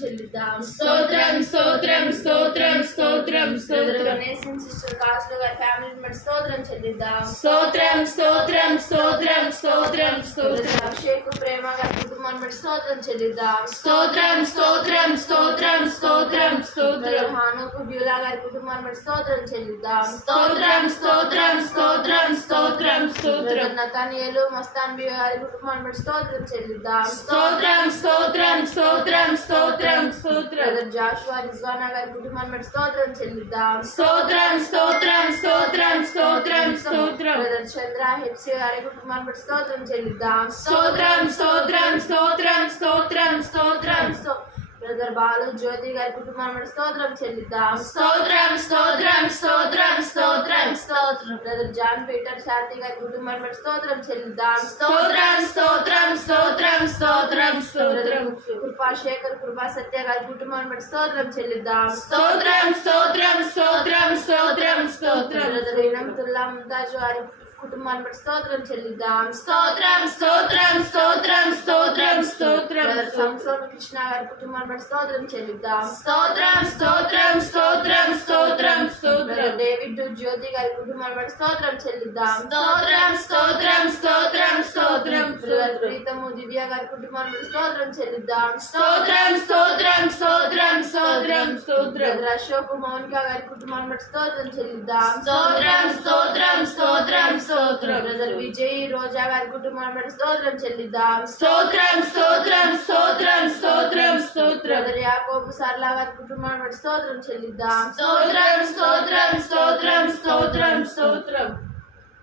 చెల్లిద్దాం స్తోత్రం స్తోత్రం స్తోత్రం స్తోత్రం స్తోత్రం నేసిన సిస్టర్ కాసులు గారి ఫ్యామిలీ మెంబర్ స్తోత్రం చెల్లిద్దాం స్తోత్రం స్తోత్రం స్తోత్రం స్తోత్రం స్తోత్రం అభిషేక్ ప్రేమ గారి కుటుంబాన్ని బట్టి స్తోత్రం చెల్లిద్దాం స్తోత్రం స్తోత్రం స్తోత్రం స్తోత్రం స్తోత్రం హానుకు బ్యూలా గారి కుటుంబాన్ని బట్టి స్తోత్రం చెల్లిద్దాం స్తోత్రం స్తోత్రం స్తోత్రం స్తోత్రం స్తోత్రం నతానియలు మస్తాన్ బి గారి కుటుంబాన్ని బట్టి స్తోత్రం చెల్లిద్దాం స్తోత్రం స్తోత్రం స్తోత్రం స్తోత్రం స్తోత్రం బ్రదర్ జాషువా రిజ్వానా గారి కుటుంబాన్ని బట్టి స్తోత్రం చెల్లిద్దాం స్తోత్రం స్తోత్రం స్తోత్రం స్తోత్రం. స్తోత్రం. చంద్ర హెప్సి గారి కుటుంబాన్ని బట్టి స్తోత్రం చెల్లిద్దాం స్తోత్రం స్తోత్రం స్తోత్రం స్తోత్రం స్తోత్రం. బ్రదర్ బాలు జ్యోతి గారి బట్టి స్తోత్రం చెల్లిద్దాం. స్తోత్రం స్తోత్రం స్తోత్రం స్తోత్రం. స్తోత్రం బ్రదర్ జాన్ పీటర్ శాంతి గారి బట్టి స్తోత్రం చెల్లిద్దాం. స్తోత్రం స్తోత్రం స్తోత్రం స్తోత్రం స్తోత్రం. కృపా శేఖర్ కృపా సత్య గారి బట్టి స్తోత్రం చెల్లిద్దాం. స్తోత్రం స్తోత్రం స్తోత్రం స్తోత్రం స్తోత్రం. బ్రదర్ ఇనమ్తుల్లా ముంతాజ్ వారి కుటుంబాన్ని బట్టి స్తోత్రం చెల్లిద్దాం స్తోత్రం స్తోత్రం స్తోత్రం స్తోత్రం స్తోత్రం సంసోన్ కృష్ణ గారి కుటుంబాన్ని బట్టి స్తోత్రం చెల్లిద్దాం స్తోత్రం స్తోత్రం స్తోత్రం స్తోత్రం స్తోత్రం డేవిడ్ జ్యోతి గారి కుటుంబాన్ని బట్టి స్తోత్రం చెల్లిద్దాం స్తోత్రం స్తోత్రం స్తోత్రం స్తోత్రం ప్రీతము దివ్య గారి కుటుంబాన్ని బట్టి స్తోత్రం చెల్లిద్దాం స్తోత్రం స్తోత్రం స్తోత్రం స్తోత్రం స్తోత్రం అశోక్ మౌనిక గారి కుటుంబాన్ని బట్టి స్తోత్రం చెల్లిద్దాం స్తోత్రం స్తోత్రం విజయ్ రోజా గారి కుటుంబాన్ని బట్టి స్తోత్రం చెల్లిద్దాం. స్తోత్రం స్తోత్రం స్తోత్రం స్తోత్రం స్తోత్రం. యాకోబు సర్లా గారి కుటుంబాన్ని బట్టి స్తోత్రం చెల్లిద్దాం. స్తోత్రం స్తోత్రం స్తోత్రం స్తోత్రం స్తోత్రం.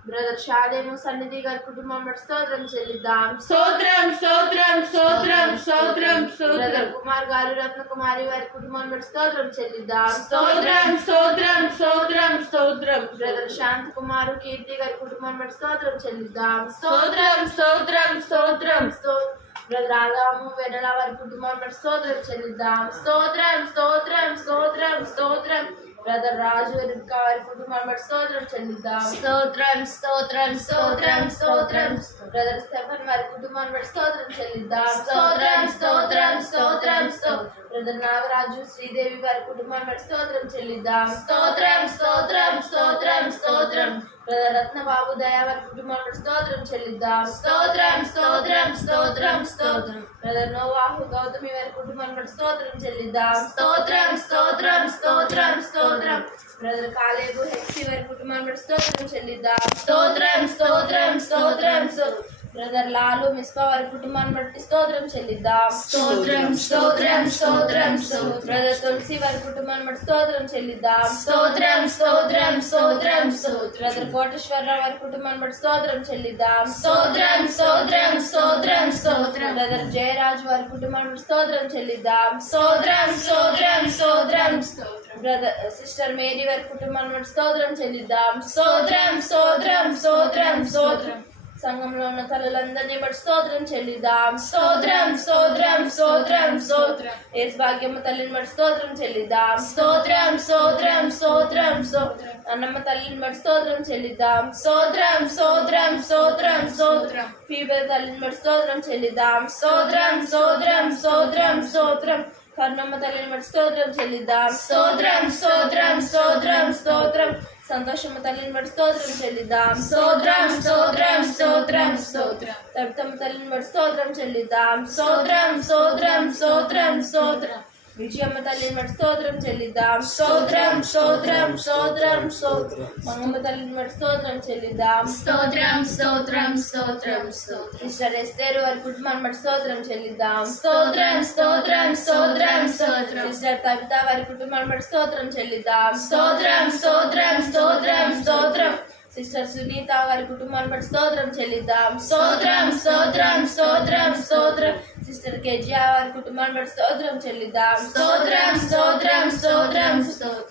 బ్రదర్ షాలేము సన్నిధి గారి బట్టి స్తోత్రం చెల్లిద్దాం. స్తోత్రం స్తోత్రం స్తోత్రం స్తోత్రం స్తోత్రం. కుమార్ గారు రత్న కుమారి వారి బట్టి స్తోత్రం చెల్లిద్దాం. స్తోత్రం స్తోత్రం స్తోత్రం స్తోత్రం. బ్రదర్ శాంత్ కుమార్ కీర్తి గారి బట్టి స్తోత్రం చెల్లిద్దాం. స్తోత్రం స్తోత్రం స్తోత్రం. స్తో- బ్రదర్ ఆదాము వెనల వారి బట్టి స్తోత్రం చెల్లిద్దాం. స్తోత్రం స్తోత్రం స్తోత్రం స్తోత్రం. బ్రదర్ రాజు రిబ్కా వారి కుటుంబాన్ని బట్టి స్తోత్రం చెల్లిద్దాం స్తోత్రం స్తోత్రం స్తోత్రం స్తోత్రం బ్రదర్ స్టెఫన్ వారి కుటుంబాన్ని బట్టి స్తోత్రం చెల్లిద్దాం స్తోత్రం స్తోత్రం స్తోత్రం స్తోత్రం బ్రదర్ నాగరాజు శ్రీదేవి వారి కుటుంబాన్ని స్తోత్రం చెల్లిద్దాం. స్తోత్రం స్తోత్రం స్తోత్రం స్తోత్రం. బ్రదర్ రత్నబాబు దయా వారి కుటుంబాన్ని స్తోత్రం చెల్లిద్దాం. స్తోత్రం స్తోత్రం స్తోత్రం స్తోత్రం. బ్రదర్ నోవాహు గౌతమి వారి కుటుంబాన్ని స్తోత్రం చెల్లిద్దాం. స్తోత్రం స్తోత్రం స్తోత్రం స్తోత్రం. బ్రదర్ కాలేబు హెక్సి వారి కుటుంబాన్ని స్తోత్రం చెల్లిద్దాం. స్తోత్రం స్తోత్రం స్తోత్రం స్తోత్రం. బ్రదర్ లాలు మిస్పా వారి కుటుంబాన్ని బట్టి స్తోత్రం చెల్లిద్దాం. స్తోత్రం స్తోత్రం స్తోత్రం స్తోత్రం. బ్రదర్ తులసి వారి కుటుంబాన్ని బట్టి స్తోత్రం చెల్లిద్దాం. స్తోత్రం స్తోత్రం స్తోత్రం స్తోత్రం. బ్రదర్ కోటేశ్వరరావు వారి కుటుంబాన్ని బట్టి స్తోత్రం చెల్లిద్దాం. స్తోత్రం స్తోత్రం స్తోత్రం స్తోత్రం. బ్రదర్ జయరాజు వారి కుటుంబాన్ని బట్టి స్తోత్రం చెల్లిద్దాం. స్తోత్రం స్తోత్రం స్తోత్రం స్తోత్రం. బ్రదర్ సిస్టర్ మేరీ వారి కుటుంబాన్ని బట్టి స్తోత్రం చెల్లిద్దాం. స్తోత్రం స్తోత్రం స్తోత్రం స్తోత్రం. సంఘంలో ఉన్న తల్లులందరినీ బట్టి స్తోత్రం చెల్లిద్దాం స్తోత్రం స్తోత్రం స్తోత్రం స్తోత్రం ఏసు భాగ్యమ్మ తల్లిని బట్టి స్తోత్రం చెల్లిద్దాం స్తోత్రం స్తోత్రం స్తోత్రం స్తోత్రం అన్నమ్మ తల్లిని బట్టి స్తోత్రం చెల్లిద్దాం స్తోత్రం స్తోత్రం స్తోత్రం స్తోత్రం ఫీబర్ తల్లిని బట్టి స్తోత్రం చెల్లిద్దాం స్తోత్రం స్తోత్రం స్తోత్రం స్తోత్రం కర్ణమ్మ తల్లిని బట్టి స్తోత్రం చెల్లిద్దాం స్తోత్రం స్తోత్రం స్తోత్రం స్తోత్రం సంతోషమ్మ తల్లిని బట్టి స్తోత్రం చెల్లిద్దాం. స్తోత్రం స్తోత్రం స్తోత్రం స్తోత్రం. తబితమ్మ తల్లిని బట్టి స్తోత్రం చెల్లిద్దాం. స్తోత్రం స్తోత్రం స్తోత్రం స్తోత్రం. విజయమ్మ తల్లిని బట్టి స్తోత్రం చెల్లిద్దాం స్తోత్రం స్తోత్రం స్తోత్రం స్తోత్రం మంగమ్మ తల్లిని బట్టి స్తోత్రం చెల్లిద్దాం స్తోత్రం స్తోత్రం స్తోత్రం స్తోత్రం సిస్టర్ ఎస్తేరు వారి కుటుంబాన్ని బట్టి స్తోత్రం చెల్లిద్దాం స్తోత్రం స్తోత్రం స్తోత్రం స్తోత్రం సిస్టర్ కవిత వారి కుటుంబాన్ని బట్టి స్తోత్రం చెల్లిద్దాం స్తోత్రం స్తోత్రం స్తోత్రం స్తోత్రం సిస్టర్ సునీత వారి కుటుంబాన్ని బట్టి స్తోత్రం చెల్లిద్దాం స్తోత్రం స్తోత్రం స్తోత్రం స్తోత్రం సిస్టర్ కేజియా వారి కుటుంబాన్ని బట్టి స్తోత్రం చెల్లిద్దాం స్తోత్రం స్తోత్రం స్తోత్రం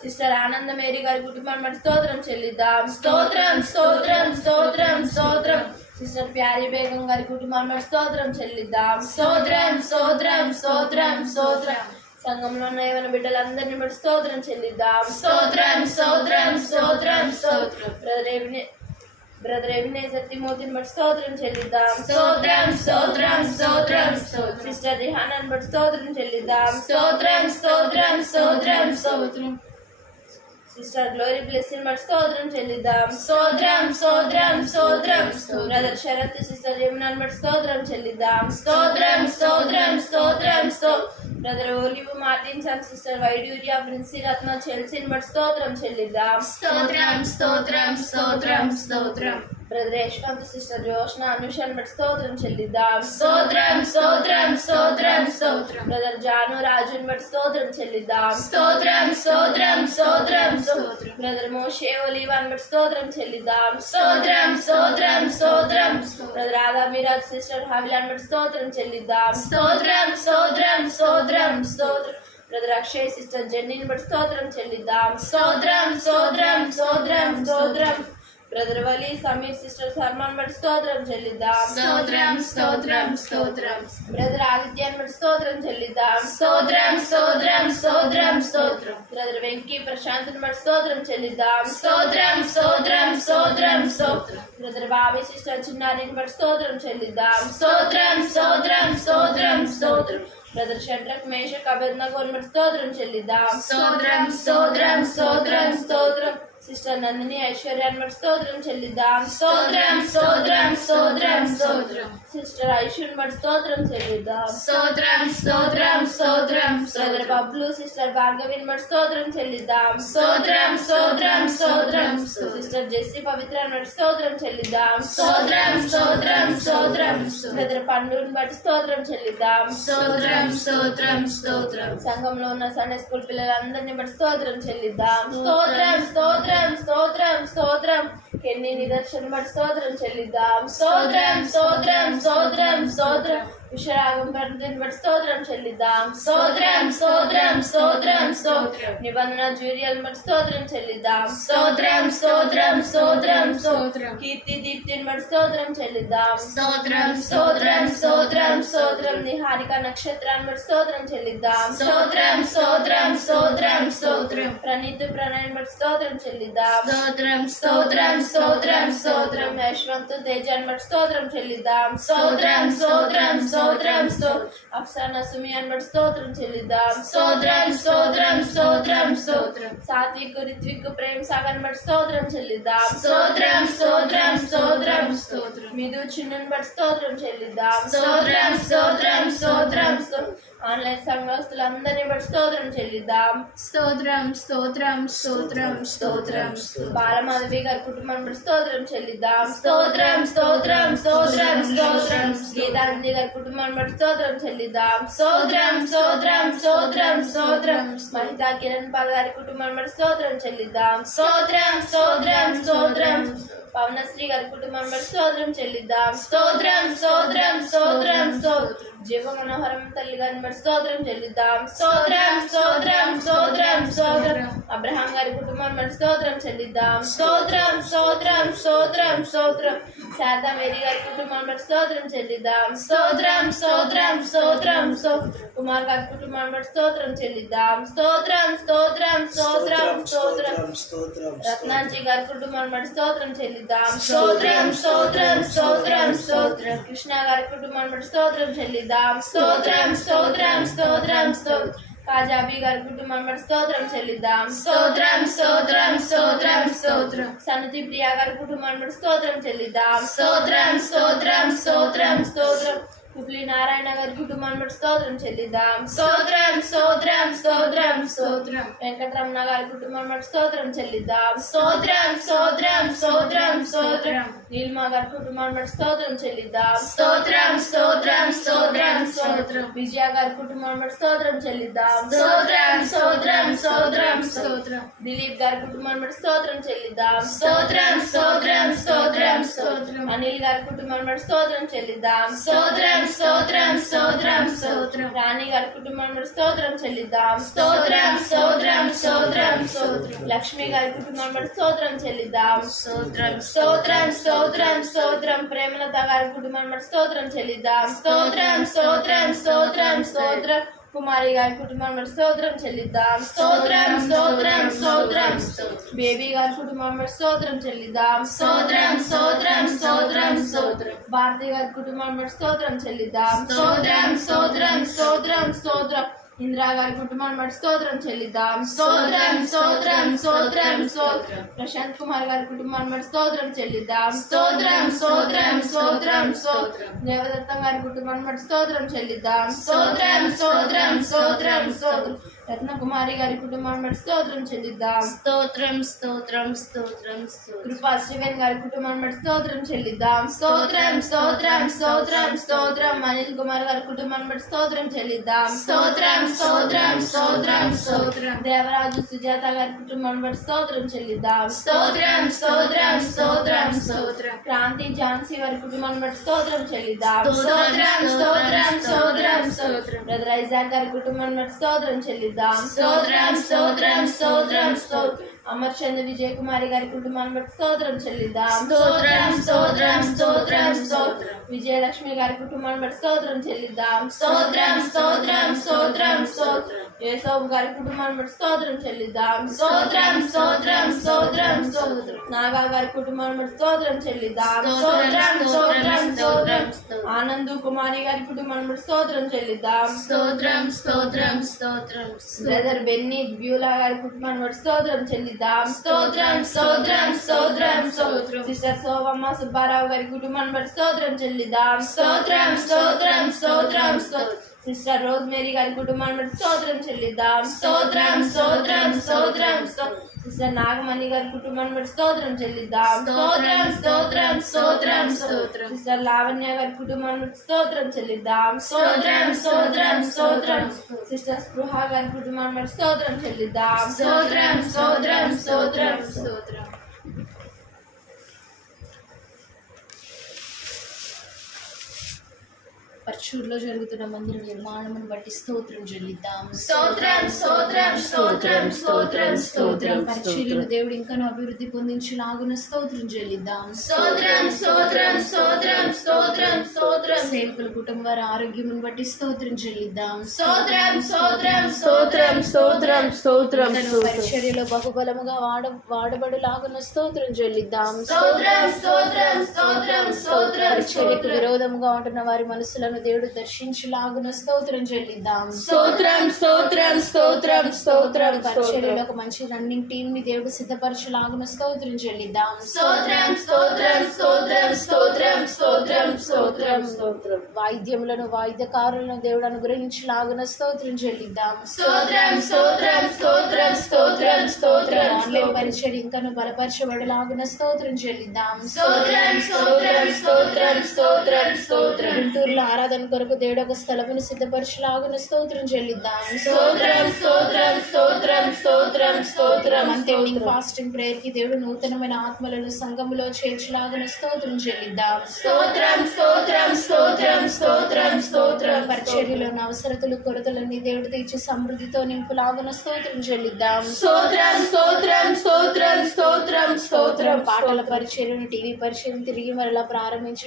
సిస్టర్ ఆనంద మేరీ గారి కుటుంబాన్ని బట్టి స్తోత్రం చెల్లిద్దాం స్తోత్రం స్తోత్రం స్తోత్రం స్తోత్రం సిస్టర్ ప్యారీ బేగం గారి కుటుంబాన్ని బట్టి స్తోత్రం చెల్లిద్దాం స్తోత్రం స్తోత్రం స్తోత్రం స్తోత్రం సంఘంలో ఉన్న ఏమైనా బిడ్డలందరినీ బట్టి స్తోత్రం చెల్లిద్దాం స్తోత్రం స్తోత్రం స్తోత్రం స్తోత్రం బ్రదర్ బ్రదర్ ఎవినేజర్ తిమోతిని బట్టి స్తోత్రం చెల్లిద్దాం స్తోత్రం స్తోత్రం స్తోత్రం స్తోత్రం సిస్టర్ రిహానాన్ని బట్టి స్తోత్రం చెల్లిద్దాం స్తోత్రం స్తోత్రం స్తోత్రం స్తోత్రం సిస్టర్ గ్లోరీ బ్లెస్సింగ్ బట్టి స్తోత్రం చెల్లిద్దాం. స్తోత్రం స్తోత్రం స్తోత్రం. బ్రదర్ శరత్ సిస్టర్ యమునాన్ని బట్టి స్తోత్రం చెల్లిద్దాం. స్తోత్రం స్తోత్రం స్తోత్రం స్తో brother Olive Martin sun sister వైడ్యూరియా ప్రిన్సీ రత్న చెల్సిన్ బట్టి స్తోత్రం చెల్లిద్దాం. స్తోత్రం స్తోత్రం స్తోత్రం స్తోత్రం. బ్రదర్ యశ్వంత్ సిస్టర్ జోష్న అనుషాన్ని బట్టి స్తోత్రం చెల్లిద్దాం. స్తోత్రం స్తోత్రం స్తోత్రం స్తోత్రం. బ్రదర్ జాను రాజుని బట్టి స్తోత్రం చెల్లిద్దాం. స్తోత్రం స్తోత్రం స్తోత్రం స్తోత్రం. బ్రదర్ మోషే ఒలివాన్ బట్టి స్తోత్రం చెల్లిద్దాం. స్తోత్రం స్తోత్రం స్తోత్రం. బ్రదర్ రాధా మీరాజ్ సిస్టర్ హవిలాన్ బట్టి స్తోత్రం చెల్లిద్దాం. స్తోత్రం స్తోత్రం స్తోత్రం స్తోత్రం. బ్రదర్ అక్షయ్ సిస్టర్ జెన్నీని బట్టి స్తోత్రం చెల్లిద్దాం. స్తోత్రం స్తోత్రం స్తోత్రం స్తోత్రం. బ్రదర్ వలి సమీర్ సిస్టర్ సల్మాన్ బట్టి స్తోత్రం చెల్లిద్దాం. స్తోత్రం స్తోత్రం స్తోత్రం. బ్రదర్ ఆదిత్యాన్ని బట్టి స్తోత్రం చెల్లిద్దాం. స్తోత్రం స్తోత్రం స్తోత్రం స్తోత్రం. బ్రదర్ వెంకీ ప్రశాంత్ని బట్టి స్తోత్రం చెల్లిద్దాం. స్తోత్రం స్తోత్రం స్తోత్రం స్తోత్రం. బ్రదర్ బాబీ సిస్టర్ చిన్నారిని బట్టి స్తోత్రం చెల్లిద్దాం. స్తోత్రం స్తోత్రం స్తోత్రం స్తోత్రం. బ్రదర్ షడ్రక్ మేషక్ బట్టి స్తోత్రం చెల్లిద్దాం. స్తోత్రం స్తోత్రం స్తోత్రం స్తోత్రం. సిస్టర్ నందిని ఐశ్వర్యాన్ని బట్టి స్తోత్రం చెల్లిద్దాం. స్తోత్రం స్తోత్రం స్తోత్రం స్తోత్రం సిస్టర్ ఐశ్వర్ని బట్టి స్తోత్రం చెల్లిద్దాం. స్తోత్రం స్తోత్రం స్తోత్రం బ్రదర్ బబ్లు సిస్టర్ భార్గవిని బట్టి స్తోత్రం చెల్లిద్దాం. స్తోత్రం స్తోత్రం స్తోత్రం సిస్టర్ జెస్సీ పవిత్రాన్ని బట్టి స్తోత్రం చెల్లిద్దాం. స్తోత్రం స్తోత్రం స్తోత్రం. బ్రదర్ పండుని బట్టి స్తోత్రం చెల్లిద్దాం. స్తోత్రం స్తోత్రం స్తోత్రం. సంఘంలో ఉన్న సండే స్కూల్ పిల్లలందరినీ బట్టి స్తోత్రం చెల్లిద్దాం. స్తోత్రం స్తోత్రం స్తోత్రం స్తోత్రం. ఎన్ని నిదర్శనం బట్టి స్తోత్రం చెల్లిద్దాం. స్తోత్రం స్తోత్రం స్తోత్రం స్తోత్రం. విశ్వరాగం ప్రతిని బట్టి స్తోత్రం చెల్లిద్దాం స్తోత్రం స్తోత్రం స్తోత్రం స్తోత్రం నిబంధన జూరియల్ బట్టి స్తోత్రం చెల్లిద్దాం స్తోత్రం స్తోత్రం స్తోత్రం స్తోత్రం కీర్తి దీప్తిని బట్టి స్తోత్రం చెల్లిద్దాం స్తోత్రం స్తోత్రం స్తోత్రం స్తోత్రం నిహారిక నక్షత్రాన్ని బట్టి స్తోత్రం చెల్లిద్దాం స్తోత్రం స్తోత్రం స్తోత్రం స్తోత్రం ప్రణీత్ ప్రణయ్ బట్టి స్తోత్రం చెల్లిద్దాం స్తోత్రం స్తోత్రం స్తోత్రం స్తోత్రం యశ్వంత్ తేజాన్ని బట్టి స్తోత్రం చెల్లిద్దాం స్తోత్రం స్తోత్రం స్తోత్రం స్తోత్రం అప్సానా సుమియాన్ని బట్టి స్తోత్రం చెల్లిద్దాం. స్తోత్రం స్తోత్రం స్తోత్రం స్తోత్రం. సాత్విక్ రిత్విక్ ప్రేమ్ సాగర్ బట్టి స్తోత్రం చెల్లిద్దాం. స్తోత్రం స్తోత్రం స్తోత్రం స్తోత్రం. మిదు చిన్నుని బట్టి స్తోత్రం చెల్లిద్దాం. స్తోత్రం స్తోత్రం స్తోత్రం. ఆన్లైన్ సంఘస్తులందరినీ బట్టి స్తోత్రం చెల్లిద్దాం. స్తోత్రం స్తోత్రం స్తోత్రం స్తోత్రం. బాలమాధవి గారి కుటుంబాన్ని బట్టి స్తోత్రం చెల్లిద్దాం. స్తోత్రం స్తోత్రం స్తోత్రం స్తోత్రం. గీతాంజలి గారి కుటుంబాన్ని బట్టి స్తోత్రం చెల్లిద్దాం. స్తోత్రం స్తోత్రం స్తోత్రం స్తోత్రం. మహితా కిరణ్ పాల్ గారి కుటుంబాన్ని బట్టి స్తోత్రం చెల్లిద్దాం. స్తోత్రం స్తోత్రం స్తోత్రం. పవనశ్రీ గారి కుటుంబాన్ని బట్టి స్తోత్రం చెల్లిద్దాం స్తోత్రం స్తోత్రం స్తోత్రం స్తోత్రం జీవ మనోహరం తల్లి గారిని బట్టి స్తోత్రం చెల్లిద్దాం స్తోత్రం స్తోత్రం స్తోత్రం స్తోత్రం అబ్రహాం గారి కుటుంబాన్ని బట్టి స్తోత్రం చెల్లిద్దాం స్తోత్రం స్తోత్రం స్తోత్రం స్తోత్రం శారదా మేరీ గారి కుటుంబాన్ని బట్టి స్తోత్రం చెల్లిద్దాం స్తోత్రం స్తోత్రం స్తోత్రం స్తోత్రం కుమార్ గారి కుటుంబాన్ని బట్టి స్తోత్రం చెల్లిద్దాం స్తోత్రం స్తోత్రం స్తోత్రం స్తోత్రం స్తోత్రం రత్నాంజీ గారి కుటుంబాన్ని బట్టి స్తోత్రం చెల్లిద్దాం స్తోత్రం స్తోత్రం స్తోత్రం స్తోత్రం కృష్ణ గారి కుటుంబాన్ని బట్టి స్తోత్రం చెల్లిద్దాం. స్తోత్రం స్తోత్రం స్తోత్రం. స్తోత్రం కాజాబీ గారి కుటుంబాన్ని బట్టి స్తోత్రం చెల్లిద్దాం. స్తోత్రం స్తోత్రం స్తోత్రం స్తోత్రం. సన్నతి ప్రియా గారి కుటుంబాన్ని బట్టి స్తోత్రం చెల్లిద్దాం. స్తోత్రం స్తోత్రం స్తోత్రం. స్తోత్రం. హుబ్లీ నారాయణ గారి కుటుంబాన్ని స్తోత్రం చెల్లిద్దాం. స్తోత్రం స్తోత్రం స్తోత్రం. స్తోత్రం. వెంకటరమణ గారి కుటుంబాన్ని బట్టి స్తోత్రం చెల్లిద్దాం. స్తోత్రం స్తోత్రం స్తోత్రం స్తోత్రం. నీలిమా గారి కుటుంబాన్ని బట్టి స్తోత్రం చెల్లిద్దాం. స్తోత్రం స్తోత్రం స్తోత్రం. స్తోత్రం. విజయ గారి కుటుంబాన్ని బట్టి స్తోత్రం చెల్లిద్దాం. స్తోత్రం స్తోత్రం స్తోత్రం స్తోత్రం. దిలీప్ గారి కుటుంబాన్ని బట్టి స్తోత్రం చెల్లిద్దాం. స్తోత్రం స్తోత్రం స్తోత్రం స్తోత్రం. అనిల్ గారి కుటుంబాన్ని బట్టి స్తోత్రం చెల్లిద్దాం. స్తోత్రం స్తోత్రం స్తోత్రం స్తోత్రం రాణి గారి బట్టి స్తోత్రం చెల్లిద్దాం. స్తోత్రం స్తోత్రం స్తోత్రం స్తోత్రం. లక్ష్మి గారి బట్టి స్తోత్రం చెల్లిద్దాం. స్తోత్రం స్తోత్రం స్తోత్రం స్తోత్రం. ప్రేమలత గారి బట్టి స్తోత్రం చెల్లిద్దాం. స్తోత్రం స్తోత్రం స్తోత్రం స్తోత్రం. కుమారి గారి కుటుంబం స్తోత్రం చెల్లిద్దాం. స్తోత్రం స్తోత్రం స్తోత్రం. బేబీ గారి కుటుంబం స్తోత్రం చెల్లిద్దాం. స్తోత్రం స్తోత్రం స్తోత్రం స్తోత్రం. భారతి గారి కుటుంబం స్తోత్రం చెల్లిద్దాం. స్తోత్రం స్తోత్రం స్తోత్రం స్తోత్రం. ఇందిరా గారి కుటుంబాన్ని బట్టి స్తోత్రం చెల్లిద్దాం. స్తోత్రం స్తోత్రం స్తోత్రం స్తోత్రం. ప్రశాంత్ కుమార్ గారి కుటుంబాన్ని బట్టి స్తోత్రం చెల్లిద్దాం. స్తోత్రం స్తోత్రం స్తోత్రం స్తోత్రం. దేవదత్తం గారి కుటుంబాన్ని బట్టి స్తోత్రం చెల్లిద్దాం. స్తోత్రం స్తోత్రం స్తోత్రం స్తోత్రం. రత్నకుమారి గారి కుటుంబాన్ని బట్టి స్తోత్రం చెల్లిద్దాం స్తోత్రం స్తోత్రం స్తోత్రం కృపా శ్రీవేణ్ గారి కుటుంబాన్ని బట్టి స్తోత్రం చెల్లిద్దాం స్తోత్రం స్తోత్రం స్తోత్రం స్తోత్రం అనిల్ కుమార్ గారి కుటుంబాన్ని బట్టి స్తోత్రం చెల్లిద్దాం స్తోత్రం స్తోత్రం స్తోత్రం స్తోత్రం దేవరాజు సుజాత గారి కుటుంబాన్ని బట్టి స్తోత్రం చెల్లిద్దాం స్తోత్రం స్తోత్రం స్తోత్రం స్తోత్రం క్రాంతి ఝాన్సీ వారి కుటుంబాన్ని బట్టి స్తోత్రం చెల్లిద్దాం స్తోత్రం స్తోత్రం స్తోత్రం స్తోత్రం బ్రదర్ ఐజాక్ గారి కుటుంబాన్ని బట్టి స్తోత్రం చెల్లిద్దాం స్తోత్రం స్తోత్రం స్తోత్రం స్తోత్రం. అమర్ చంద్ర విజయ్ కుమారి గారి కుటుంబాన్ని బట్టి స్తోత్రం చెల్లిద్దాం. స్తోత్రం స్తోత్రం స్తోత్రం స్తోత్రం. విజయలక్ష్మి గారి కుటుంబాన్ని బట్టి స్తోత్రం చెల్లిద్దాం. స్తోత్రం స్తోత్రం స్తోత్రం స్తోత్రం. యేసోబు గారి కుటుంబాన్ని బట్టి స్తోత్రం చెల్లిద్దాం. స్తోత్రం స్తోత్రం స్తోత్రం స్తోత్రం. నాగా గారి కుటుంబాన్ని బట్టి స్తోత్రం చెల్లిద్దాం. స్తోత్రం స్తోత్రం స్తోత్రం ఆనందు కుమారి గారి కుటుంబాన్ని బట్టి స్తోత్రం చెల్లిద్దాం. స్తోత్రం స్తోత్రం స్తోత్రం. బ్రదర్ బెన్నీ బ్యూలా గారి కుటుంబాన్ని బట్టి స్తోత్రం చెల్లిద్దాం. స్తోత్రం స్తోత్రం స్తోత్రం స్తోత్రం. సిస్టర్ శోభమ్మ సుబ్బారావు గారి కుటుంబాన్ని బట్టి స్తోత్రం చెల్లిద్దాం. స్తోత్రం స్తోత్రం స్తోత్రం స్తోత్రం. సిస్టర్ రోజ్ మేరీ గారి కుటుంబాన్ని బట్టి స్తోత్రం చెల్లిద్దాం. స్తోత్రం స్తోత్రం స్తోత్రం స్తోత్రం. సిస్టర్ నాగమణి గారి కుటుంబాన్ని బట్టి స్తోత్రం చెల్లిద్దాం. స్తోత్రం స్తోత్రం స్తోత్రం స్తోత్రం. సిస్టర్ లావణ్య గారి కుటుంబాన్ని బట్టి స్తోత్రం చెల్లిద్దాం. స్తోత్రం స్తోత్రం స్తోత్రం. సిస్టర్ స్పృహ గారి కుటుంబాన్ని బట్టి స్తోత్రం చెల్లిద్దాం. స్తోత్రం స్తోత్రం స్తోత్రం స్తోత్రం. పరచూరులో జరుగుతున్న మందిర నిర్మాణమును బట్టి స్తోత్రం చెల్లిద్దాం స్తోత్రం స్తోత్రం స్తోత్రం స్తోత్రం స్తోత్రం పరిచర్యలు దేవుడు ఇంకను అభివృద్ధి పొందించలాగున స్తోత్రం చెల్లిద్దాం స్తోత్రం స్తోత్రం స్తోత్రం స్తోత్రం స్తోత్రం సేవకుల కుటుంబ వారి ఆరోగ్యమును బట్టి స్తోత్రం చెల్లిద్దాం స్తోత్రం స్తోత్రం స్తోత్రం స్తోత్రం స్తోత్రం పరిచర్యలో బహుబలముగా వాడ వాడబడులాగున స్తోత్రం చెల్లిద్దాం స్తోత్రం స్తోత్రం స్తోత్రం స్తోత్రం పరిచర్యకు విరోధముగా ఉంటున్న వారి మనసులను దేవుడు దర్శించులాగున స్తోత్రం చెల్లిద్దాం స్తోత్రం స్తోత్రం స్తోత్రం స్తోత్రం పరిచర్యలో ఒక మంచి రన్నింగ్ టీం ని దేవుడు సిద్ధపరచులాగున స్తోత్రం చెల్లిద్దాం స్తోత్రం స్తోత్రం స్తోత్రం స్తోత్రం స్తోత్రం స్తోత్రం స్తోత్రం వాయిద్యములను వాయిద్యకారులను దేవుడు అనుగ్రహించలాగున స్తోత్రం చెల్లిద్దాం స్తోత్రం స్తోత్రం స్తోత్రం స్తోత్రం స్తోత్రం ఆన్లైన్ పరిచయం ఇంకను బలపరచబడలాగున స్తోత్రం చెల్లిద్దాం స్తోత్రం స్తోత్రం స్తోత్రం స్తోత్రం స్తోత్రం గుంటూరులో ఆరాధన కొరకు దేవుడు ఒక స్థలమును సిద్ధపరచలాగున స్తోత్రం చెల్లిద్దాం స్తోత్రం స్తోత్రం స్తోత్రం స్తోత్రం స్తోత్రం మంత్ ఫాస్టింగ్ ప్రేయర్కి దేవుడు నూతనమైన ఆత్మలను సంఘములో చేర్చలాగున స్తోత్రం చెల్లిద్దాం స్తోత్రం స్తోత్రం స్తోత్రం స్తోత్రం స్తోత్రం పరిచర్యలోని అవసరతలు కొరతలన్నీ దేవుడు తీర్చి సమృద్ధితో నింపులాగున స్తోత్రం చెల్లిద్దాం స్తోత్రం స్తోత్రం స్తోత్రం స్తోత్రం స్తోత్రం పాటల పరిచర్యను టీవీ పరిచయం తిరిగి మరలా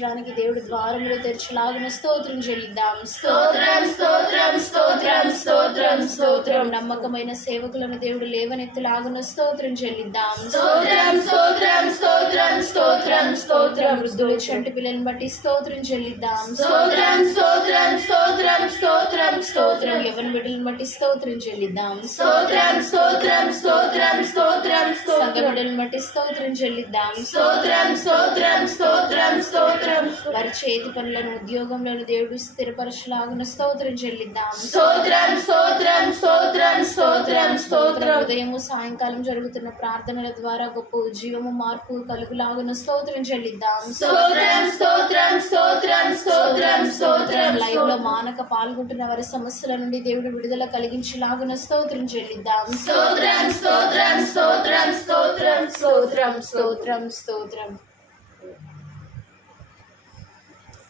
ప్రారంభించడానికి దేవుడు ద్వారములు తెరచలాగున స్తోత్రం చెల్లిద్దాం స్తోత్రం స్తోత్రం స్తోత్రం స్తోత్రం స్తోత్రం నమ్మకమైన సేవకులను దేవుడు లేవనెత్తులాగున స్తోత్రం చెల్లిద్దాం స్తోత్రం స్తోత్రం స్తోత్రం స్తోత్రం స్తోత్రం వృద్ధులు చంటి పిల్లని బట్టి స్తోత్రం చెల్లిద్దాం స్తోత్రం స్తోత్రం స్తోత్రం స్తోత్రం స్తోత్రం యవన బిడ్డలను బట్టి స్తోత్రం చెల్లిద్దాం స్తోత్రం స్తోత్రం స్తోత్రం స్తోత్రం స్తోత్రం బిడ్డలను బట్టి స్తోత్రం చెల్లిద్దాం స్తోత్రం స్తోత్రం స్తోత్రం స్తోత్రం వారి చేతి పనులను ఉద్యోగంలోను దేవుడు స్థిరపరచలాగున స్తోత్రం చెల్లిద్దాం స్తోత్రం స్తోత్రం స్తోత్రం స్తోత్రం స్తోత్రం ఉదయము సాయంకాలం జరుగుతున్న ప్రార్థనల ద్వారా గొప్ప ఉజ్జీవము మార్పు కలుగులాగున స్తోత్రం చెల్లిద్దాం స్తోత్రం స్తోత్రం స్తోత్రం స్తోత్రం స్తోత్రం లైవ్లో మానక పాల్గొంటున్న వారి సమస్యల నుండి దేవుడు విడుదల కలిగించలాగున స్తోత్రం చెల్లిద్దాం స్తోత్రం స్తోత్రం స్తోత్రం స్తోత్రం స్తోత్రం స్తోత్రం స్తోత్రం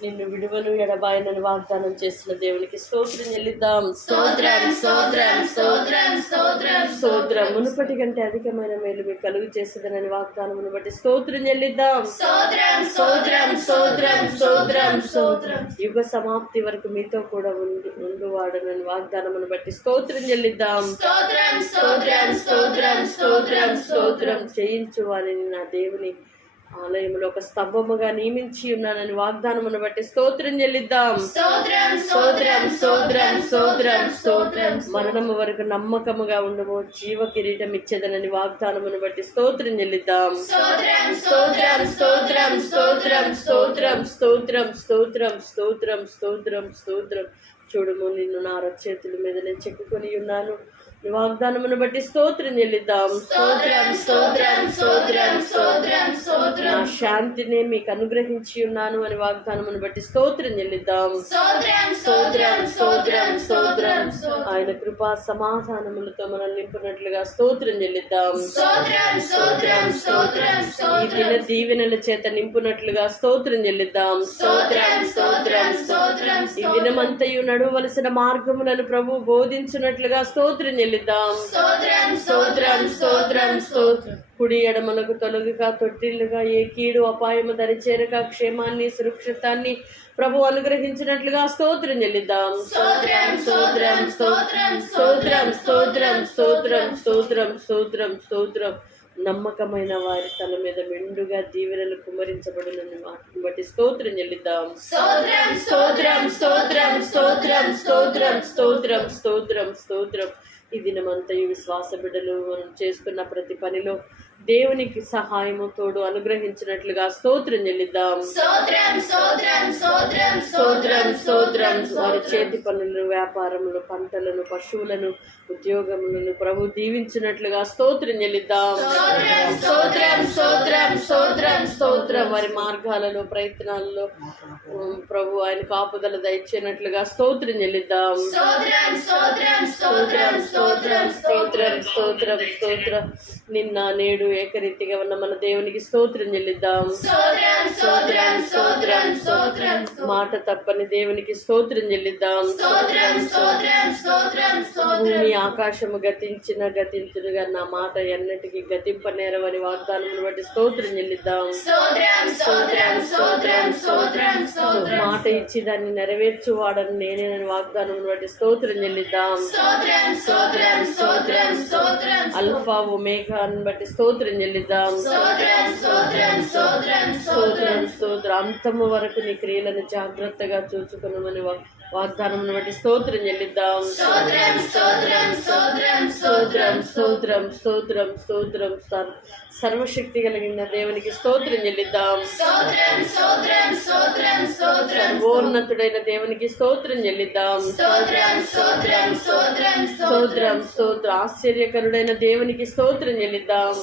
నిన్ను విడువను ఎడబాయనని వాగ్దానం చేసిన దేవునికి స్తోత్రం చెల్లిద్దాం. స్తోత్రం స్తోత్రం స్తోత్రం స్తోత్రం. స్తోత్రం. మునుపటి కంటే అధికమైన మేలు మీకు కలుగు చేసేదనని వాగ్దానమును బట్టి స్తోత్రం చెల్లిద్దాం. స్తోత్రం స్తోత్రం స్తోత్రం స్తోత్రం స్తోత్రం. యుగ సమాప్తి వరకు మీతో కూడా ఉండు ఉండువాడనని వాగ్దానమును బట్టి స్తోత్రం చెల్లిద్దాం. స్తోత్రం స్తోత్రం స్తోత్రం స్తోత్రం స్తోత్రం. చేయించు వారిని నా దేవుని ఆలయంలో ఒక స్తంభముగా నియమించి ఉన్నానని వాగ్దానమును బట్టి స్తోత్రం చెల్లిద్దాం స్తోత్రం స్తోత్రం స్తోత్రం స్తోత్రం స్తోత్రం మరణము వరకు నమ్మకముగా ఉండము జీవ కిరీటం ఇచ్చేదనని వాగ్దానమును బట్టి స్తోత్రం చెల్లిద్దాం స్తోత్రం స్తోత్రం స్తోత్రం స్తోత్రం స్తోత్రం స్తోత్రం స్తోత్రం స్తోత్రం స్తోత్రం స్తోత్రం చూడుము నిన్ను నా చేతుల మీద నేను చెక్కుకొని ఉన్నాను వాగ్దానమును బట్టి స్తోత్రం చెల్లిద్దాం స్తోత్రం స్తోత్రం స్తోత్రం స్తోత్రం నా స్తోత్రం శాంతిని మీకు అనుగ్రహించి ఉన్నాను అని వాగ్దానమును బట్టి స్తోత్రం చెల్లిద్దాం స్తోత్రం స్తోత్రం స్తోత్రం స్తోత్రం ఆయన కృపా సమాధానములతో మనల్ని నింపునట్లుగా స్తోత్రం చెల్లిద్దాం స్తోత్రం స్తోత్రం స్తోత్రం ఈ దిన దీవెనల చేత నింపునట్లుగా స్తోత్రం చెల్లిద్దాం స్తోత్రం స్తోత్రం స్తోత్రం ఈ దినమంతయు నడువలసిన మార్గములను ప్రభు బోధించున్నట్లుగా స్తోత్రం చెల్లిద్దాం స్తోత్రం స్తోత్రం స్తోత్రం స్తోత్రం కుడి ఎడమలకు తొలగిగా తొట్టిల్లుగా ఏ కీడు అపాయము దరిచేరక క్షేమాన్ని సురక్షితాన్ని ప్రభు అనుగ్రహించినట్లుగా స్తోత్రం చెల్లిద్దాం స్తోత్రం స్తోత్రం స్తోత్రం స్తోత్రం స్తోత్రం స్తోత్రం స్తోత్రం స్తోత్రం స్తోత్రం నమ్మకమైన వారి తల మీద మెండుగా దీవెనలు కుమరించబడిన వాటిని బట్టి స్తోత్రం చెల్లిద్దాం స్తోత్రం స్తోత్రం స్తోత్రం స్తోత్రం స్తోత్రం స్తోత్రం స్తోత్రం స్తోత్రం ఈ దినమంతయు విశ్వాస బిడ్డలు మనం చేస్తున్న ప్రతి పనిలో దేవునికి సహాయము తోడు అనుగ్రహించినట్లుగా స్తోత్రం చెల్లిద్దాం. స్తోత్రం. వారి చేతి పనులు వ్యాపారములు పంటలను పశువులను ఉద్యోగములను ప్రభు దీవించినట్లుగా స్తోత్రం చెల్లిద్దాం స్తోత్రం స్తోత్రం స్తోత్రం స్తోత్రం వారి మార్గాలలో ప్రయత్నాలలో ప్రభు ఆయన కాపుదల దయచేనట్లుగా స్తోత్రం చెల్లిద్దాం స్తోత్రం స్తోత్రం స్తోత్రం స్తోత్రం స్తోత్రం నిన్న నేడు ఏకరీతిగా ఉన్న మన దేవునికి స్తోత్రం చెల్లిద్దాం స్తోత్రం స్తోత్రం స్తోత్రం మాట తప్పని దేవునికి స్తోత్రం చెల్లిద్దాం స్తోత్రం స్తోత్రం స్తోత్రం స్తోత్రం ఆకాశము గతించిన గతించునుగా నా మాట ఎన్నటికి గతింపనేరవని వాగ్దానమును బట్టి స్తోత్రం చెల్లిద్దాం. మాట ఇచ్చి దాన్ని నెరవేర్చువాడని నేనేనని వాగ్దానమును బట్టి స్తోత్రం చెల్లిద్దాం. అల్ఫా ఒమేగాను బట్టి స్తోత్రం చెల్లిద్దాం. స్తోత్రం స్తోత్రం అంతము వరకు నీ క్రియలను జాగ్రత్తగా చూచుకున్నామని వాగ్దానం బట్టి స్తోత్రం చెల్లిద్దాం స్తోత్రం స్తోత్రం స్తోత్రం స్తోత్రం స్తోత్రం సర్వశక్తి కలిగిన దేవునికి స్తోత్రం చెల్లిద్దాం ఓన్నతుడైన దేవునికి స్తోత్రం చెల్లిద్దాం స్తోత్రం స్తోత్రం స్తోత్ర ఆశ్చర్యకరుడైన దేవునికి స్తోత్రం చెల్లిద్దాం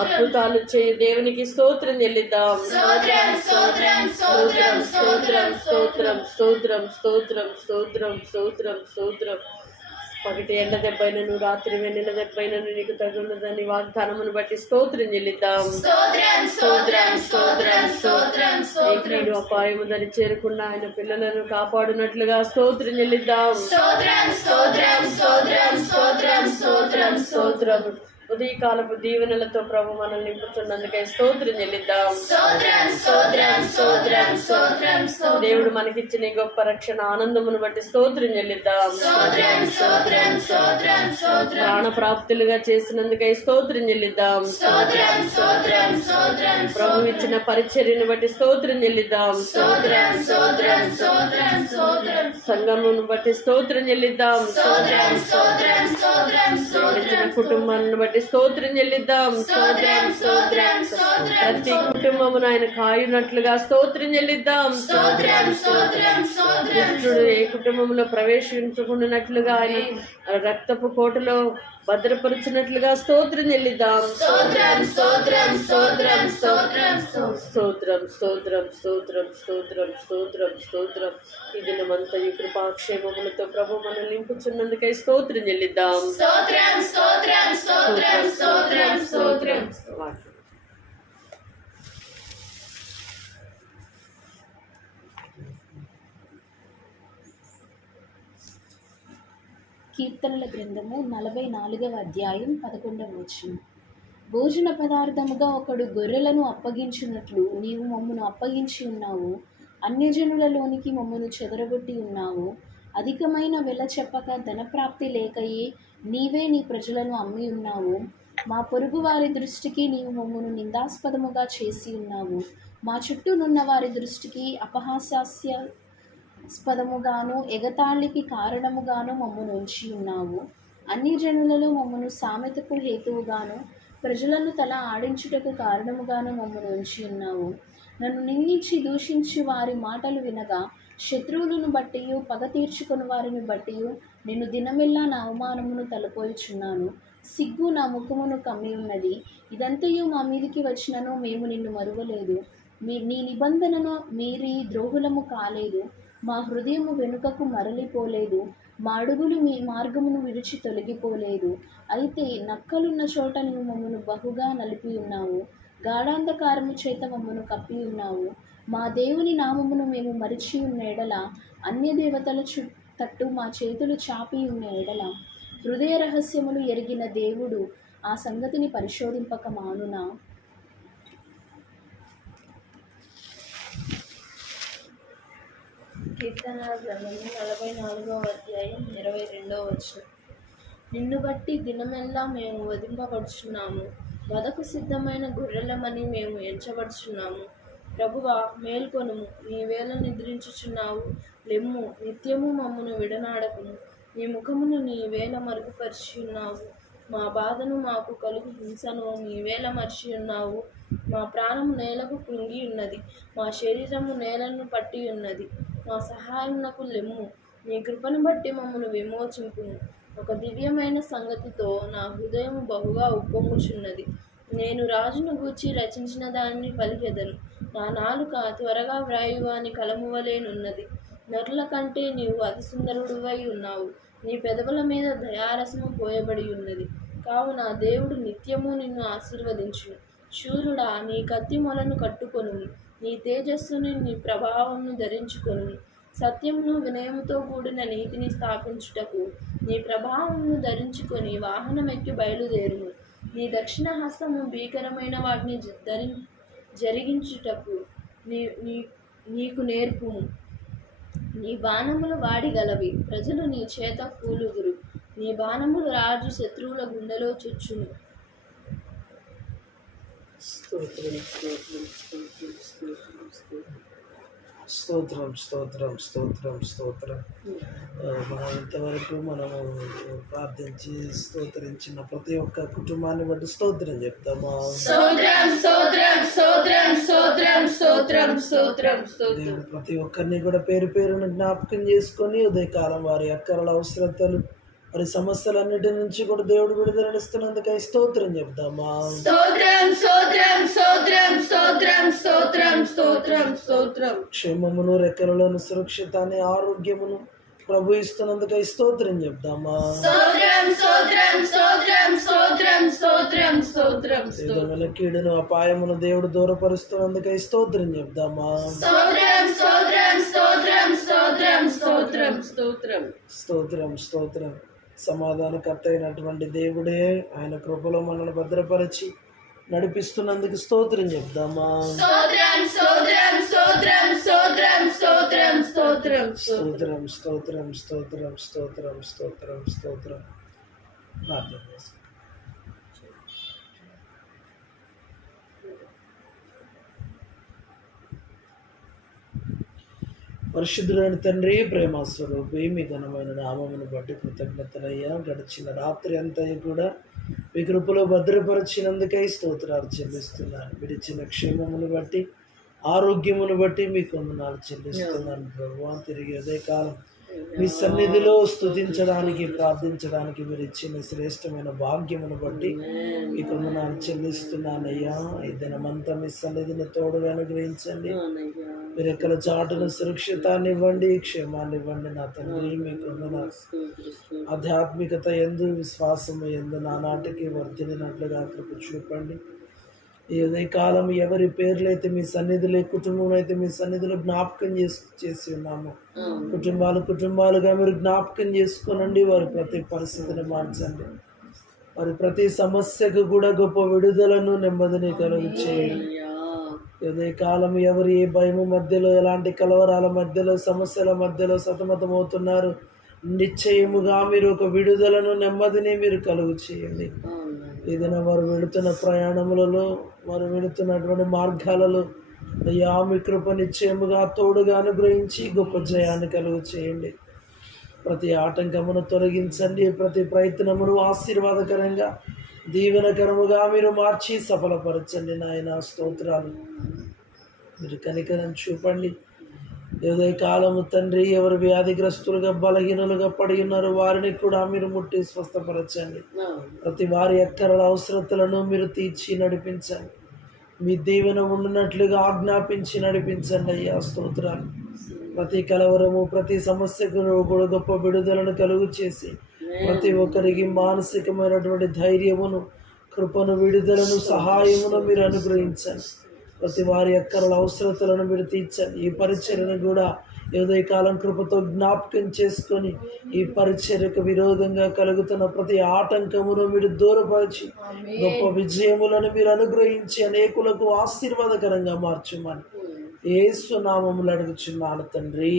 అద్భుతాలు చేయ దేవునికి స్తోత్రం చెల్లిద్దాం స్తోత్రం స్తోత్రం స్తోత్రం స్తోత్రం స్తోత్రం స్తోత్రం స్తోత్రం స్తోత్రం స్తోత్రం పగటి ఎండ దెబ్బైనను రాత్రి వెన్నెల దెబ్బైనను నీకు తగున్నదని వాగ్దానమును బట్టి స్తోత్రం చెల్లిద్దాం స్తోత్రం స్తోత్రం స్తోత్రం స్తోత్రం స్తోత్రం కీడు అపాయము దరి చేరుకున్న ఆయన పిల్లలను కాపాడునట్లుగా స్తోత్రం చెల్లిద్దాం స్తోత్రం స్తోత్రం స్తోత్రం స్తోత్రం స్తోత్రం స్తోత్రం ఉదయకాలపు దీవెనలతో ప్రభు మనల్ని నింపుతున్నందుకే స్తోత్రం చెల్లిద్దాం దేవుడు మనకిచ్చిన గొప్ప రక్షణ ఆనందమును బట్టి స్తోత్రం చెల్లిద్దాం ప్రాణప్రాప్తులుగా చేసినందుకై స్తోత్రం చెల్లిద్దాం ప్రభు ఇచ్చిన పరిచర్యను బట్టి స్తోత్రం చెల్లిద్దాం సంగమును బట్టి స్తోత్రం చెల్లిద్దాం కుటుంబాన్ని బట్టి స్తోత్రం చెల్లిద్దాం. స్తోత్రం స్తోత్రం ప్రతి కుటుంబమును ఆయన కాయునట్లుగా స్తోత్రం చెల్లిద్దాం. స్తోత్రం స్తోత్రం దుష్టుడు ఏ కుటుంబంలో ప్రవేశించకుండానట్లుగా ఆయన రక్తపు కోటలో భద్రపరిచినట్లుగా స్తోత్రం చెల్లిద్దాం. స్తోత్రం స్తోత్రం స్తోత్రం స్తోత్రం. స్తోత్రం స్తోత్రం స్తోత్రం స్తోత్రం స్తోత్రం స్తోత్రం. ఈ దినమంతయు కృపాక్షేమములతో ప్రభు మనం నింపుచున్నందుకై స్తోత్రం చెల్లిద్దాం. స్తోత్రం స్తోత్రం స్తోత్రం. కీర్తనల గ్రంథము నలభై నాలుగవ అధ్యాయం పదకొండవ వచనం. భోజన పదార్థముగా ఒకడు గొర్రెలను అప్పగించినట్లు నీవు మమ్మను అప్పగించి ఉన్నావు అన్యజనులలోనికి మమ్మను చెదరగొట్టి ఉన్నావు. అధికమైన వెల చెప్పక ధనప్రాప్తి లేకయే నీవే నీ ప్రజలను అమ్మి ఉన్నావు. మా పొరుగు వారి దృష్టికి నీవు మమ్మను నిందాస్పదముగా చేసి ఉన్నావు. మా చుట్టూనున్న వారి దృష్టికి అపహాస్యాస్యాస్పదముగాను ఎగతాళికి కారణముగాను మమ్మను ఉంచి ఉన్నావు. అన్ని జనులలో మమ్మను సామెతకు హేతువుగాను ప్రజలను తల ఆడించుటకు కారణముగాను మమ్మను ఉంచి ఉన్నావు. నన్ను నిందించి దూషించి వారి మాటలు వినగా శత్రువులను బట్టి పగ తీర్చుకుని వారిని బట్టి నేను దినమెల్లా నా అవమానమును తలపోయిచున్నాను సిగ్గు నా ముఖమును కమ్మి ఉన్నది ఇదంతయు మా మీదికి వచ్చినను మేము నిన్ను మరువలేదు. మీ నీ నిబంధనను మీరి ద్రోహులము కాలేదు. మా హృదయము వెనుకకు మరలిపోలేదు. మా అడుగులు మీ మార్గమును విడిచి తొలగిపోలేదు. అయితే నక్కలున్న చోట నీవు మమ్మను బహుగా నలిపి ఉన్నావు గాఢాంధకారము చేత మమ్మను కప్పి ఉన్నావు మా దేవుని నామమును మేము మరిచి ఉన్న ఎడల అన్య దేవతల చుట్టూ తట్టు మా చేతులు చాపి ఉన్న ఎడల హృదయ రహస్యములు ఎరిగిన దేవుడు ఆ సంగతిని పరిశోధింపక మానునా. కీర్తన గ్రంథము నలభై నాలుగవ అధ్యాయం ఇరవై రెండవ వచ్చు నిన్ను బట్టి దినమెల్లా మేము వధింపబడుచున్నాము. వదకు సిద్ధమైన గొర్రెలమని మేము ఎంచబడుచున్నాము. ప్రభువా మేల్కొనుము. నీ వేళ నిద్రించుచున్నావు. లెమ్ము నిత్యము మమ్మను విడనాడకుము. నీ ముఖమును నీ వేళ మరుగుపరిచి ఉన్నావు మా బాధను మాకు కలుగు హింసను నీ వేళ మర్చి ఉన్నావు మా ప్రాణము నేలకు కృంగి ఉన్నది మా శరీరము నేలను పట్టి ఉన్నది మా సహాయమునకు లెమ్ము. నీ కృపను బట్టి మమ్మను విమోచింపును ఒక దివ్యమైన సంగతితో నా హృదయం బహుగా ఉప్పొంగుచున్నది. నేను రాజును గూర్చి రచించిన దాన్ని పలికెదను. నా నాలుక త్వరగా వ్రాయువాని అని కలమువలేనున్నది. నరుల కంటే నీవు అతి సుందరుడువై ఉన్నావు. నీ పెదవుల మీద దయారసము పోయబడి ఉన్నది కావున దేవుడు నిత్యము నిన్ను ఆశీర్వదించును. శూరుడా నీ కత్తి మొలను కట్టుకొను నీ తేజస్సుని నీ ప్రభావమును ధరించుకొను సత్యమును వినయముతో కూడిన నీతిని స్థాపించుటకు నీ ప్రభావమును ధరించుకొని వాహనమెక్కి బయలుదేరును నీ దక్షిణ హస్తము భీకరమైన వాటిని ధరి జరిగించుటకు నీ నీ నీకు నేర్పుము. నీ బాణములు వాడిగలవి ప్రజలు నీ చేత కూలుగురు నీ బాణములు రాజు శత్రువుల గుండెలో చుచ్చును. స్తోత్రం స్తోత్రం స్తోత్రం స్తోత్రం స్తోత్రం. స్తోత్రం స్తోత్రం స్తోత్రం స్తోత్రం. మనం ఇంతవరకు మనము ప్రార్థించి స్తోత్రించిన ప్రతి ఒక్క కుటుంబాన్ని బట్టి స్తోత్రం చెప్తామా? ప్రతి ఒక్కరిని కూడా పేరు పేరును జ్ఞాపకం చేసుకొని ఉదయకాలం వారి అక్కరల అవసరతలు వారి సమస్యలన్నిటి నుంచి కూడా దేవుడు విడుదలనిస్తున్నందుకై స్తోత్రం చెప్తామా స్తోత్రం స్తోత్రం స్తోత్రం స్తోత్రం స్తోత్రం స్తోత్రం స్తోత్రం క్షేమమును రెక్కలలోని సురక్షితాన్ని ఆరోగ్యమును ప్రభు ఇస్తున్నందుకై స్తోత్రం చెప్తామా స్తోత్రం స్తోత్రం స్తోత్రం స్తోత్రం స్తోత్రం స్తోత్రం స్తోత్రం కీడును అపాయమును దేవుడు దూరపరుస్తున్నందుకై స్తోత్రం చెప్దామా స్తోత్రం స్తోత్రం స్తోత్రం స్తోత్రం స్తోత్రం స్తోత్రం స్తోత్రం స్తోత్రం సమాధానకర్త అయినటువంటి దేవుడే ఆయన కృపలో మనల్ని భద్రపరిచి నడిపిస్తున్నందుకు స్తోత్రం చెప్దామా? స్తోత్రం స్తోత్రం స్తోత్రం స్తోత్రం స్తోత్రం స్తోత్రం స్తోత్రం. ప్రార్థన పరిశుద్ధులైన తండ్రి ప్రేమ స్వరూపి మీ ఘనమైన నామమును బట్టి కృతజ్ఞతలయ్యా. గడిచిన రాత్రి అంతా కూడా మీ కృపలో భద్రపరిచినందుకై స్తోత్రాలు చెల్లిస్తున్నాను. విడిచిన క్షేమమును బట్టి ఆరోగ్యమును బట్టి మీ కొందనాలు చెల్లిస్తున్నాను ప్రభు తిరిగి అదే కాలం మీ సన్నిధిలో స్థుతించడానికి ప్రార్థించడానికి మీరు ఇచ్చిన శ్రేష్టమైన భాగ్యమును బట్టి మీ కొందనాలు చెల్లిస్తున్నానయ్యా. ఈ దినమంతా మీ సన్నిధిని తోడుగా అనుగ్రహించండి. మీరు ఎక్కడ చాటును సురక్షితాన్ని ఇవ్వండి క్షేమాన్ని ఇవ్వండి నా తండ్రి మీకు. ఆధ్యాత్మికత ఎందు విశ్వాసము ఎందు నానాటికి వర్ధిల్లినట్లుగా కృప చూపండి. ఈ కాలం ఎవరి పేర్లైతే మీ సన్నిధిలో కుటుంబం అయితే మీ సన్నిధిలో జ్ఞాపకం చేసి చేసి ఉన్నాము కుటుంబాలు కుటుంబాలుగా మీరు జ్ఞాపకం చేసుకోనండి వారి ప్రతి పరిస్థితిని మార్చండి. వారి ప్రతి సమస్యకు కూడా గొప్ప విడుదలను నెమ్మదిని కలుగు చేయండి కాలం ఎవరు ఏ భయము మధ్యలో ఎలాంటి కలవరాల మధ్యలో సమస్యల మధ్యలో సతమతమవుతున్నారు? నిశ్చయముగా మీరు ఒక విడుదలను నెమ్మదిని మీరు కలుగు చేయండి. ఏదైనా వారు వెళుతున్న ప్రయాణములలో వారు వెళుతున్నటువంటి మార్గాలలో అయ్యా మీ కృప నిశ్చయముగా తోడుగా అనుగ్రహించి గొప్ప జయాన్ని కలుగు చేయండి. ప్రతి ఆటంకమును తొలగించండి. ప్రతి ప్రయత్నమును ఆశీర్వాదకరంగా దీవెనకరముగా మీరు మార్చి సఫలపరచండి నాయన స్తోత్రాలు. మీరు కనికరం చూపండి. ఉదయ కాలము తండ్రి ఎవరు వ్యాధిగ్రస్తులుగా బలహీనులుగా పడి ఉన్నారు వారిని కూడా మీరు ముట్టి స్వస్థపరచండి. ప్రతి వారి ఎక్కర అవసరతలను మీరు తీర్చి నడిపించండి. మీ దీవెన ఉండినట్లుగా ఆజ్ఞాపించి నడిపించండి అయ్యా స్తోత్రాలు. ప్రతి కలవరము ప్రతి సమస్యకు కూడా గొప్ప విడుదలను కలుగు చేసి ప్రతి ఒక్కరికి మానసికమైనటువంటి ధైర్యమును కృపను విడుదలను సహాయమును మీరు అనుగ్రహించండి. ప్రతి వారి అక్కర్ల అవసరతలను మీరు తీర్చండి. ఈ పరిచర్యను కూడా ఏదో కాలం కృపతో జ్ఞాపకం చేసుకొని ఈ పరిచర్యకు విరోధంగా కలుగుతున్న ప్రతి ఆటంకమును మీరు దూరపరిచి గొప్ప విజయములను మీరు అనుగ్రహించి అనేకులకు ఆశీర్వాదకరంగా మార్చమని ఏసు నామములు అడుగుచున్నాను తండ్రి.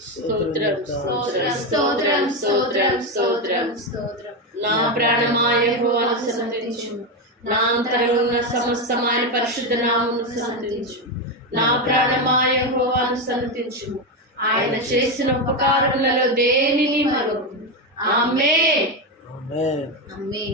స్తోత్రం స్తోత్రం స్తోత్రం స్తోత్రం స్తోత్రం. స్తోత్రం. నా ప్రాణమాయ యెహోవాను సన్నతించు నా అంతరంగ సమస్తమైన పరిశుద్ధ నామమును నా ఆయన చేసిన ఉపకారములలో దేనిని మరొకరు ఆమె అమ్మే